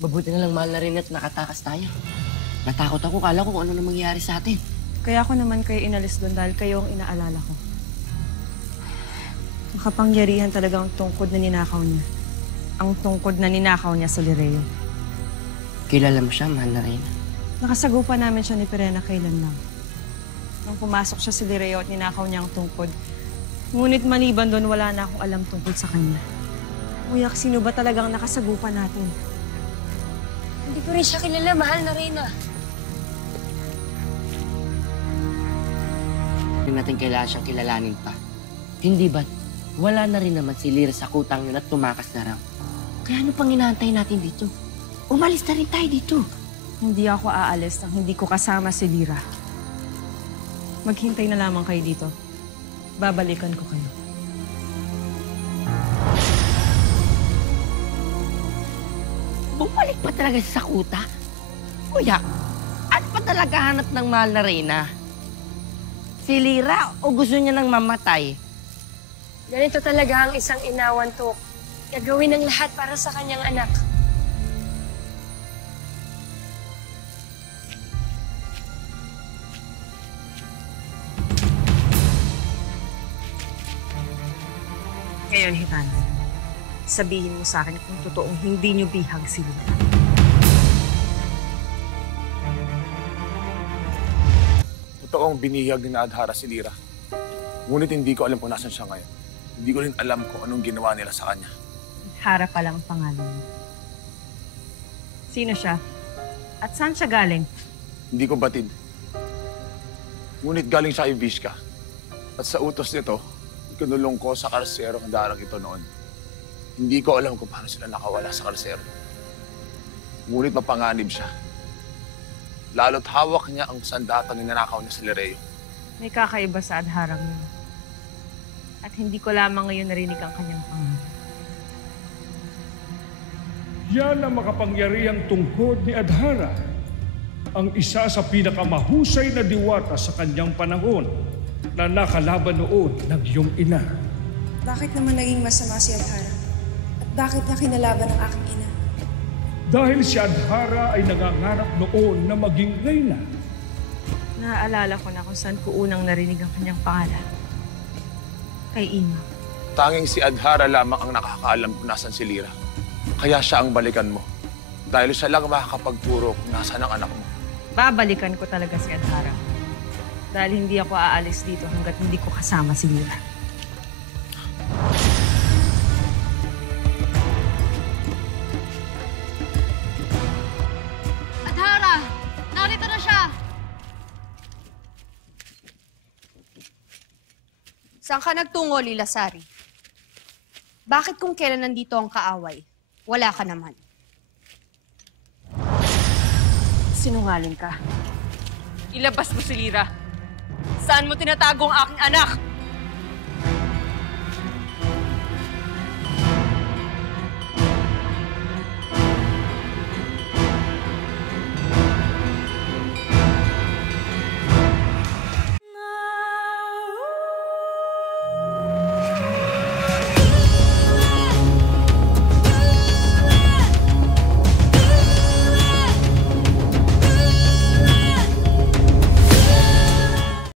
Mabuti na lang, mahal na rin at nakatakas tayo. Natakot ako, kala ko kung ano na mangyayari sa atin. Kaya ako naman kayo inalis doon dahil kayo ang inaalala ko. Makapangyarihan talaga ang tungkod na ninakaw niya. Ang tungkod na ninakaw niya sa Lireo. Kilala mo siya, mahal na rin. Nakasagupa namin siya ni Perena kailan lang. Nung pumasok siya sa Lireo at ninakaw niya ang tungkod. Ngunit maliban doon, wala na akong alam tungkol sa kanya. Kuya, sino ba talagang nakasagupa natin? Hindi ko rin siya kilala, mahal na Reyna. Hindi natin kailangan siyang kilalanin pa. Hindi ba't wala na rin naman si Lyra sa kutang yun at tumakas na raw? Kaya ano pang inaantay natin dito? Umalis na rin tayo dito. Hindi ako aalis nang hindi ko kasama si Lyra. Maghintay na lamang kayo dito. Babalikan ko kayo. Bumalik pa talaga sa kuta? Kuya, ano pa talaga hanap ng mahal na Reyna? Si Lyra o gusto niya nang mamatay? Ganito talaga ang isang inawan to. Gagawin ng lahat para sa kanyang anak. Ngayon, Hitana, sabihin mo sa akin kung totoong hindi niyo bihag si Lyra. Totoong binihag ni Adhara si Lyra. Ngunit hindi ko alam kung nasan siya ngayon. Hindi ko rin alam kung anong ginawa nila sa kanya. Hara pa lang ang pangalan niya. Sino siya? At saan siya galing? Hindi ko batid. Ngunit galing siya kay Vishka. At sa utos nito, ikinulong ko sa karsero ang darang ito noon. Hindi ko alam kung paano sila nakawala sa karsero. Ngunit mapanganib siya. Lalo't hawak niya ang sandata na ninanakaw niya sa Lireo. May kakaiba sa adharang yun. At hindi ko lamang ngayon narinig ang kanyang pangalan. Yan ang makapangyarihang tungkod ni Adhara, ang isa sa pinakamahusay na diwata sa kanyang panahon na nakalaban noon ng iyong ina. Bakit naman naging masama si Adhara? At bakit niya kinalaban ang aking ina? Dahil si Adhara ay nangangarap noon na maging reyna. Naaalala ko na kung saan ko unang narinig ang kanyang pangalan. Kay Ima. Tanging si Adhara lamang ang nakakaalam kung nasan si Lyra. Kaya siya ang balikan mo. Dahil siya lang makakapagturo kung nasan ang anak mo. Babalikan ko talaga si Adhara. Dahil hindi ako aalis dito hanggat hindi ko kasama si Lyra. Adhara! Narito na siya! Saan ka nagtungo, Lilasari? Bakit kung kailan nandito ang kaaway, wala ka naman? Sinungaling ka. Ilabas mo si Lyra. Saan mo tinatago ang aking anak?